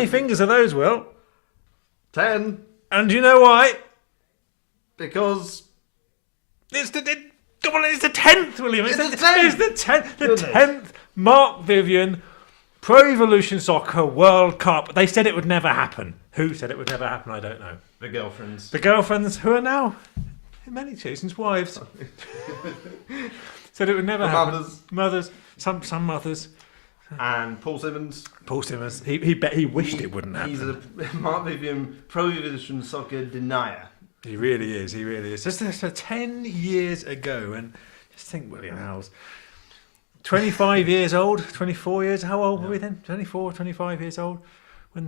many fingers are those, Will? 10. And do you know why? Because It's the 10th, William. It's the 10th. It's the 10th. The 10th Marc Vivian Pro Evolution Soccer World Cup. They said it would never happen. Who said it would never happen? I don't know. the girlfriends. The girlfriends who are now in many cases wives said it would never happen. Mothers. Some mothers. And Paul Simmons. Paul Simmons. He wished it wouldn't happen. He's a Marc Vivian Pro Evolution Soccer denier. He really is. He really is. Just 10 years ago, and just think, William Howells, 25 years old, 24 years. How old were we then? 24, 25 years old, when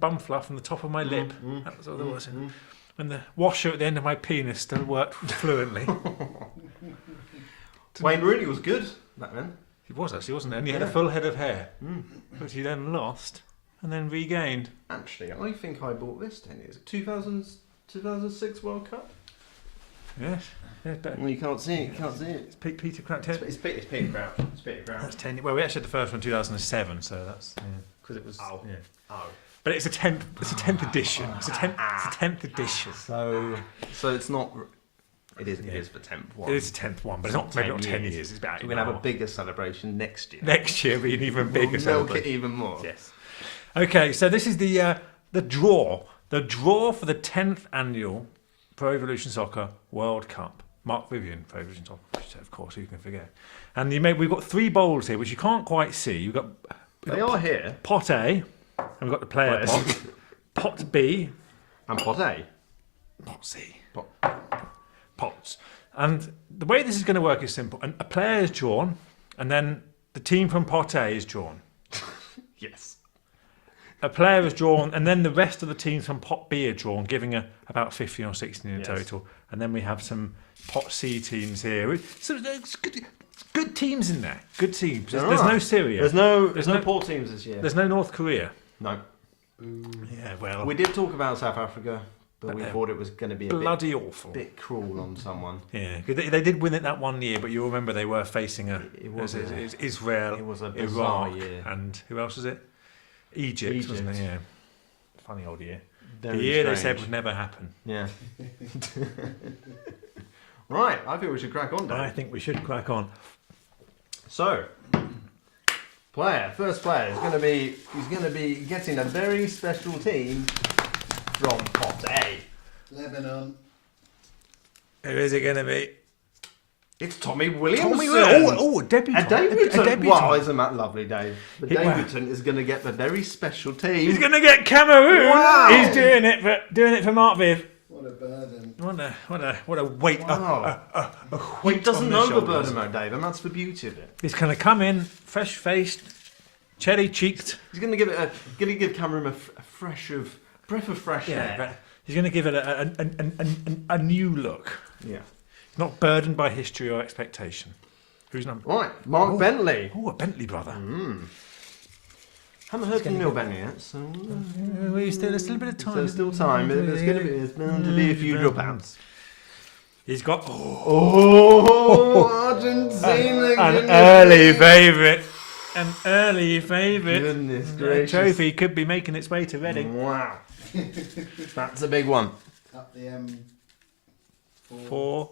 bum fluff on the top of my lip. That was all there was. When the washer at the end of my penis still worked fluently. Wayne Rooney was good back then. He was actually, wasn't he? And he had a full head of hair, which he then lost and then regained. Actually, I think I bought this 10 years. 2006 World Cup. Yes. Yeah, Well, you can't see it. You can't see it. It's Peter Crouch. It's Peter Crouch. It's Peter Crouch. That's 10. Well, we actually had the first one in 2007, so that's because it was. Oh. Yeah. Oh. But it's a 10th. It's a 10th edition. It's a 10th edition. So it's not. It is the 10th one. It is the 10th one, but it's not maybe not 10 years. It's about. We're gonna have a bigger celebration next year. Next year, be an even bigger Milk celebration. it even more. Yes. Okay, so this is the draw. The draw for the 10th annual Pro Evolution Soccer World Cup. Marc Vivian Pro Evolution Soccer, of course, who can forget? And we've got 3 bowls here, which you can't quite see. We've got here. Pot A, and we've got the player pot. Pot B. And pot A. Pot C. Pots. And the way this is going to work is simple. A player is drawn, and then the team from Pot A is drawn. Yes. A player is drawn, and then the rest of the teams from Pot B are drawn, giving about 15 or 16 in total. And then we have some Pot C teams here. So there's good teams in there. Good teams. There's no Syria. There's no poor teams this year. There's no North Korea. No. Yeah, well. We did talk about South Africa, but we thought it was going to be bloody awful. Bit cruel on someone. Yeah, they did win it that one year, but you remember they were facing Israel, it was a bizarre Iraq, year. and who else was it? Egypt. Wasn't it? Yeah. Funny old year. Very the year strange. they said would never happen. Yeah. Right, I think we should crack on, Dave. I think we should crack on. So, first player is going to be getting a very special team from Pot A. Lebanon. Who is it going to be? It's Tommy Williamson. A debutant. A debutant. A debutant. Wow, isn't that lovely, Dave? The debutant is going to get the very special team. He's going to get Cameroon. Wow. He's doing it for Marc Viv. What a burden. What a weight. Wow. A He weight doesn't on the overburden shoulders. him, Dave, and that's the beauty of it. He's going to come in fresh-faced, cherry-cheeked. He's going to give Cameron a breath of fresh air. But he's going to give it a new look. Yeah. Not burdened by history or expectation. Who's number? Right, Mark Bentley. Oh, a Bentley brother. Haven't heard from Neil Bentley yet, so There's still a bit of time. there's still time. There's going to be a few dropouts. He's got Argentina! an early favourite. An early favourite. Goodness The gracious! trophy could be making its way to Reading. Wow, that's a big one. Up the M4. 4.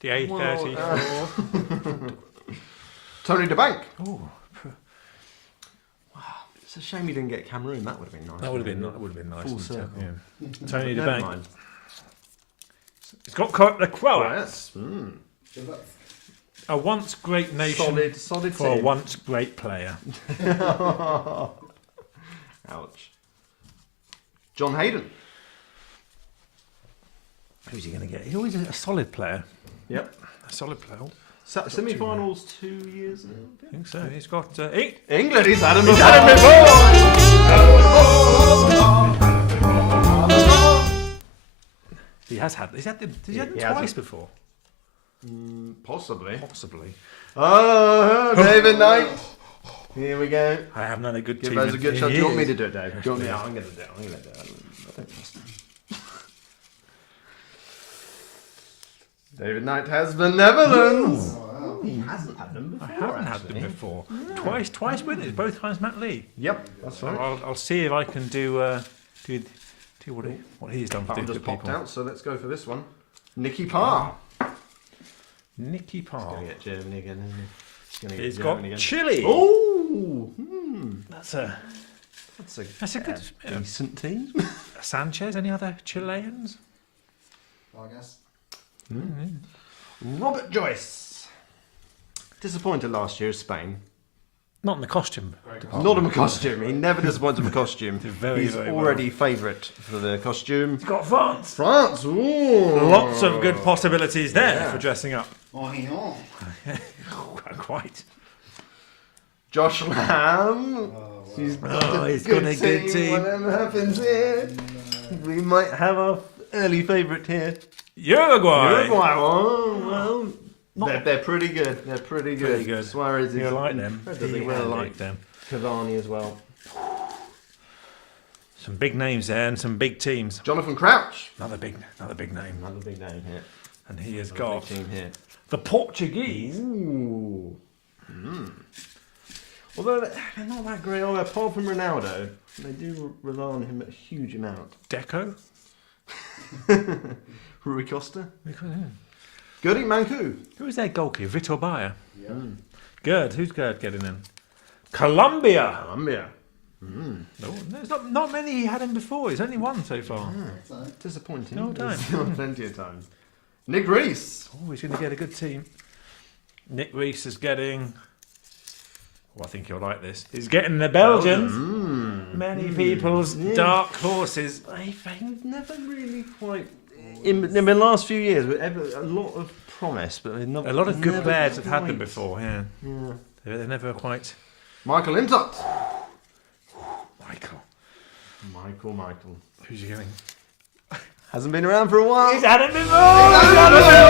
The A34. Tony DeBank. Oh, It's a shame he didn't get Cameroon. That would have been nice. that would have been nice. Full wouldn't it? circle. Yeah. Tony Never DeBank. mind. He's got the Croats. Yes. A once great nation Solid for a team. once great player. Ouch. John Hayden. Who's he going to get? He's always a solid player. Yep. A solid player. Semi-finals 2 years ago. I think so. He's got England. He's had him He has had. He's had them He twice has. before. Possibly. Possibly. Oh, David Knight. Here we go. I have none a good Give team. us a good shot. Do you want me to do? do it, Dave? Do you want me? I'm going to do it. I don't trust him. David Knight has the Netherlands. Wow. He hasn't had them before. I haven't had them actually. before. Twice winners, both times Matt Lee. Yep, that's So right. I'll see if I can do what he's done for That one good just popped people. out, so let's go for this one. Nicky Parr. Nicky Parr. Gonna get Germany again, isn't he? He's gonna get He's Germany got again. Chile. Oh, That's a that's a good decent team. Sanchez. Any other Chileans? I guess. Robert Joyce. Disappointed last year, Spain. Not in the costume. Not in a costume. He never disappoints in a costume. Very, He's very already favourite for the costume. He's got France. France. Ooh. Lots of good possibilities there Yeah. for dressing up. Oh, yeah. Quite. Josh Lamb. Oh, wow. He's got a good team. Whatever happens here, we might have our early favourite here. Uruguay. Uruguay. Oh, well, they're pretty good. They're pretty good. Pretty good. Suarez is You like them? incredibly You will handy. like them. Cavani as well. Some big names there and some big teams. Jonathan Crouch. Another big name. Another big name here. And he has Another got big team here. the Portuguese. Ooh. Although they're not that great, apart from Ronaldo, they do rely on him a huge amount. Deco. Rui Costa. Goody Mancu. Who is their goalkeeper? Vitor Bayer. Yeah. Good. Who's good getting in? Colombia. Colombia. No, there's not many he had him before. He's only one so far. So, Disappointing. No time. There's still plenty of time. Nick Reese. Oh, he's going to get a good team. Nick Reese is getting. Oh, I think you'll like this. He's getting the Belgians. Many people's dark horses. They've never really quite. In the last few years, a lot of promise, but they've not. A lot of good never players have had them quite. before. Yeah, Yeah. they're never quite. Michael Intott. Michael. Who's he getting? Hasn't been around for a while. He's had it before.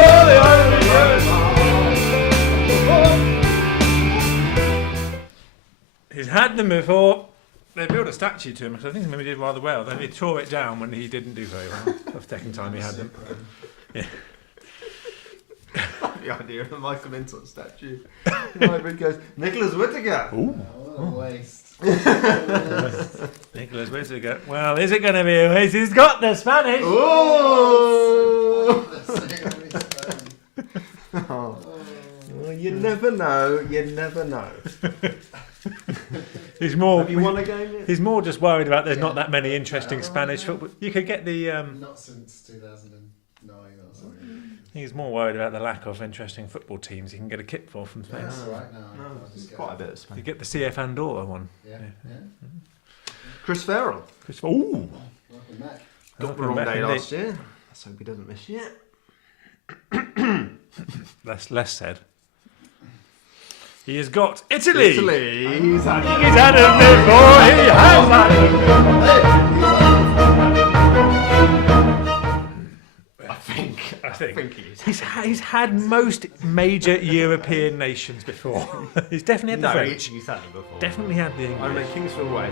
He's had them before. They built a statue to him because I think maybe he did rather well. Then he tore it down when he didn't do very well. The second time he had them. The idea of the Michael Intott statue. It goes, Nicholas Whittaker. Ooh. what a waste. Nicholas Whittaker. Well, is it going to be a waste? He's got the Spanish. Oh! Oh. Well, you never know. You never know. He's more. Have you won a game yet? He's more just worried about there's not that many interesting Spanish football. You could get the. Not since 2009 or something. He's more worried about the lack of interesting football teams you can get a kit for from Spain. That's all right now. No, I'll just go. quite a bit of You Spain. get the CF Andorra one. Yeah. Chris Farrell. Ooh. Welcome back. Got the Welcome wrong back day indeed. last year. Let's hope he doesn't miss yet. That's less said. He has got Italy. Italy. He's had He's had it before. He has had it before. I think. He's had most major European nations before. He's definitely had the French. he's had him before. Definitely had the I English. mean, Kingsford Way.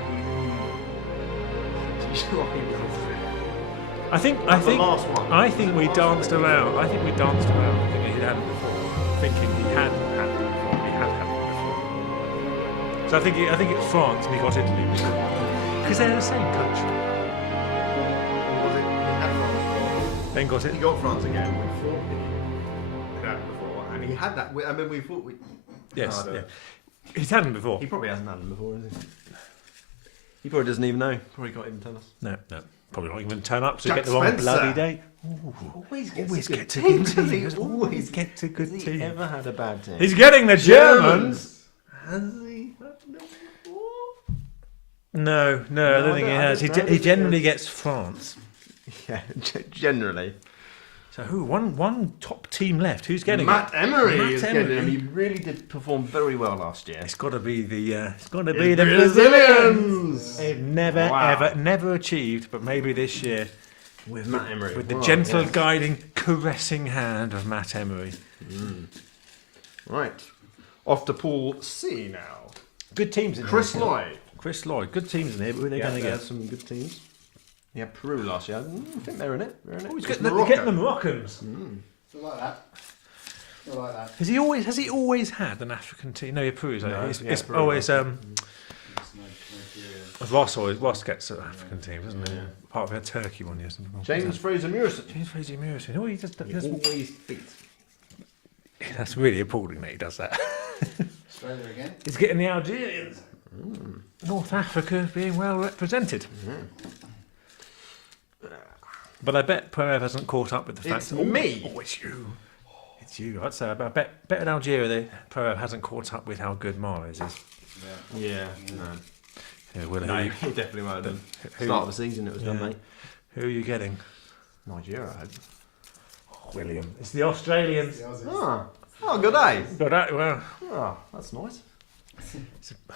I think the last one. I think we danced around. I think we danced around thinking he'd had them before. Thinking he had had them before. He had had them before. So I think it's France and he got Italy because they're the same country. Then got He it. got France again. We thought he had it before, and he had that. I mean, we thought we. Yes. I don't Yeah. know. He's had them before. He probably hasn't had them before, has he? He probably doesn't even know. Probably can't even tell us. No. Probably not even turn up to Jack get the wrong Spencer. bloody day. Always Gets a team, good doesn't he? team. Always gets a good Has he team. ever had a bad team? He's getting the Germans. Has he had them before? No, I don't think he has. He generally gets France. Yeah, generally. So who? One top team left. Who's getting Matt it? Emery Matt is getting Emery. him. He really did perform very well last year. It's got to be the. It's got to The be the Brazilians. Brazilians. They've never, Wow. never achieved, but maybe this year With Matt Emery. with the Right, gentle, yes. guiding, caressing hand of Matt Emery. Right. Off to Pool C now. Good teams in Chris here. Lloyd. Chris Lloyd. Good teams in here, but who are they Yeah, going to there's get? some good teams. Yeah, Peru last year. I think they're in it. They're in it. Oh, he's It's getting the Moroccans. Feel like that. I like that. Has he always had an African team? No, Peru. No, It's Peru. always It's Nigeria. Ross gets an African team, doesn't he? Yeah. Part of a Turkey one, yes. James Fraser-Murison. James Fraser-Murison. Oh, he just Always beat. that's really appalling that he does that. Australia again. He's getting the Algerians. North Africa being well represented. But I bet Perev hasn't caught up with the fact It's that me. Oh, it's you. It's you. I'd say I bet in Algeria Perev hasn't caught up with how good Mahrez is. Yeah, no. Yeah, Will, No, who, he definitely won't have done. who- Start of the season, it was done, Yeah. mate. who are you getting? Nigeria, I hope. William. It's the Australians. The Aussies. Oh, good day. But well, Oh, that's nice.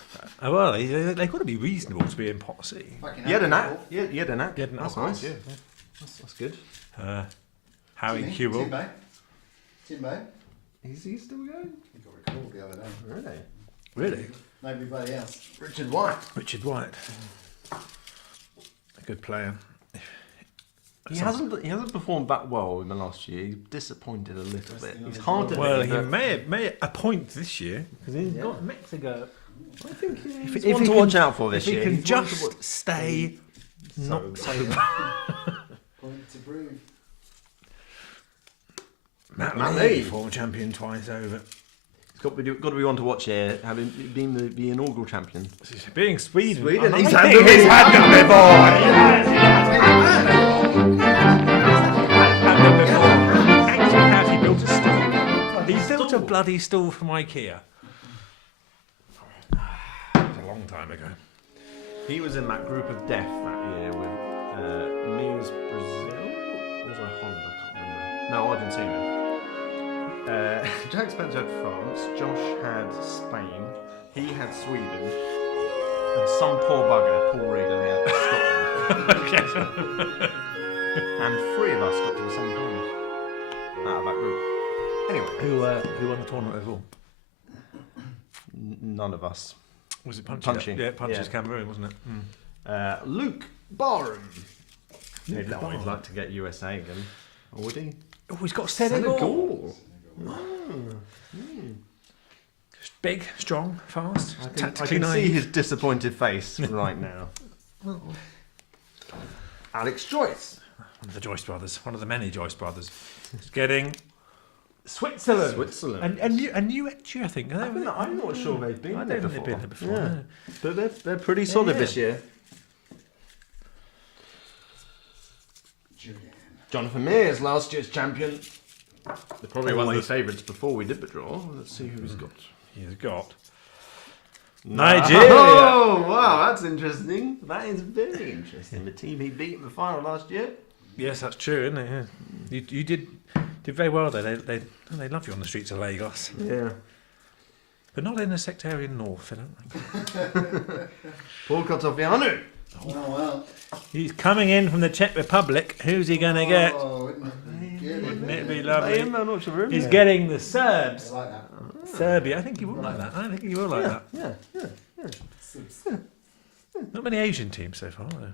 they've got to be reasonable to be in Pot C. Fucking You had a hell. knack. You had a knack. You had a That's knack. nice. Yeah, that's good. Harry Timmy, Kewell. Timbo. Is he still going? He got recalled the other day. Really? Really? Nobody bloody else. Richard White. Richard White. A good player. He hasn't performed that well in the last year. He's disappointed a little bit. He's Well, hard to Well, beat, he but may a point this year because he's Yeah. got Mexico. I think If he's he one to can- watch out for this If he year. can He's one to just watch- stay not sober. Point to prove. Matt Matt Lee, Lee. former champion twice over. He's got to be one to watch here, having been the inaugural champion. Being Sweden. Sweden, I he's think had them he's before. had them before. Actually, has he built a stool? He built a bloody stool from IKEA. It was a long time ago. He was in that group of death that year with Mia's Brazil. Or was I Holland? I can't remember. No, Argentina. Jack Spencer had France. Josh had Spain. He had Sweden. And some poor bugger, Paul Reed, and he had Scotland. And three of us got to the semi-final out of that group. Anyway, Who won the tournament overall? none of us. Was it Punchy? Punchy. Yeah, Punchy's Yeah. Cameroon, wasn't it? Luke Barham. He'd Barham. always like to get USA again. Or would he? Oh, he's got Senegal. Big, strong, fast, I tactically can see naive. his disappointed face right now. Alex Joyce. One of the Joyce brothers, one of the many Joyce brothers, is getting Switzerland. Switzerland. And you actually, I think. I'm not sure they've been I there don't think before. they've been there before. Yeah. no. But they're pretty solid Yeah. this year. Julian. Jonathan Mears, last year's champion. They're probably one of the Always. favourites before we did the draw. Let's see who he's got. He's got Nigeria. Nigeria. Oh, wow, that's interesting. That is very interesting. The team he beat in the final last year. Yes, that's true, isn't it? Yeah. You did very well there. They love you on the streets of Lagos, Yeah. but not in the sectarian north. I don't think. Paul Kotofianu. Oh, well. He's coming in from the Czech Republic. Who's he going to get? Oh, wouldn't it be good? Wouldn't it be Play lovely? him, not to room. He's getting the Serbs. I like that. Serbia. I think he will like that. I think he will like that. Yeah. Not many Asian teams so far. Though.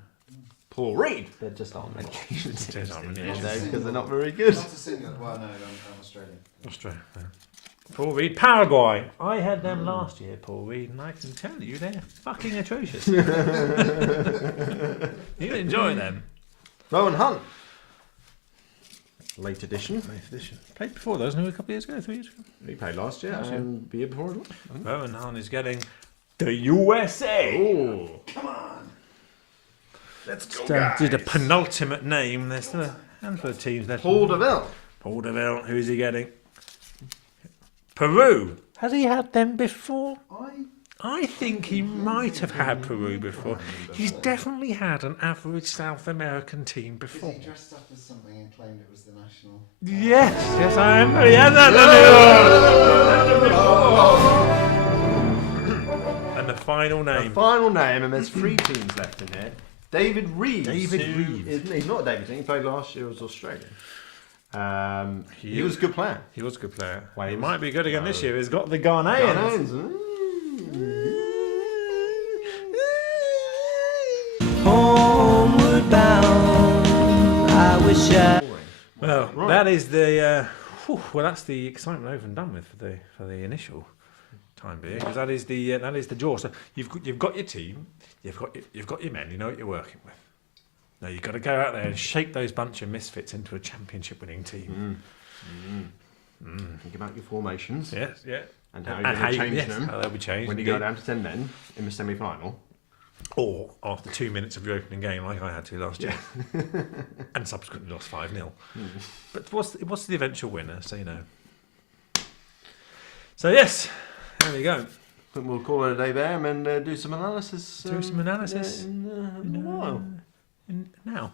Paul Reed. There just aren't many Asian There's teams not many these Asian days teams. because they're not very good. Not a single. Well, no, I'm Australian. Australia. Yeah. Paul Reed, Paraguay. I had them last year, Paul Reed, and I can tell you they're fucking atrocious. You'll enjoy them. Rowan Hunt. Late edition. Played before those, no, a couple of years ago, 3 years ago. He played last year Last year. and the year before as well. Rowan Hunt is getting the USA. Oh, Come on. let's go, Did a penultimate name. There's still a handful of teams left. Paul Deville. Paul Deville. Who's he getting? Peru. Has he had them before? I think he might have had Peru before. He's definitely had an average South American team Because before. he dressed up as something and claimed it was the national. Yes, I am. He has had them before. And the final The name. final name, and there's 3 teams left in here. David Reeves. David who Reeves. He's not a David team. He played last year as Australian. He was a good player. He was a good player. Well, he he might was- be good again this no. year. He's got the Ghanaians. Homeward bound, I wish I. Well, Right. that is the Well, that's the excitement over and done with for the initial time being, because that is the draw. So you've got your team, you've got your men, you know what you're working with. Now you've got to go out there and shape those bunch of misfits into a championship-winning team. Think about your formations. Yes, yeah. And how you're going to change them. How they'll be changed when you go down to 10 men in the semi-final. Or after 2 minutes of your opening game, like I had to last year, and subsequently lost 5-0. But what's the eventual winner? So you know. So yes, there we go. I think we'll call it a day there and then do some analysis. Do some analysis in a while. now.